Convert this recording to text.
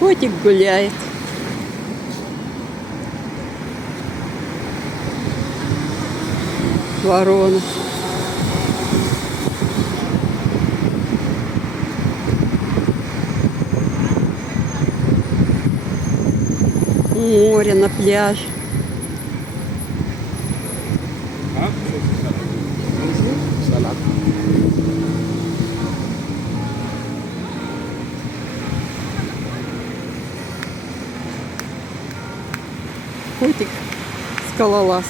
Котик гуляет. Ворона. Море на пляж. Салат. Котик скалолаз.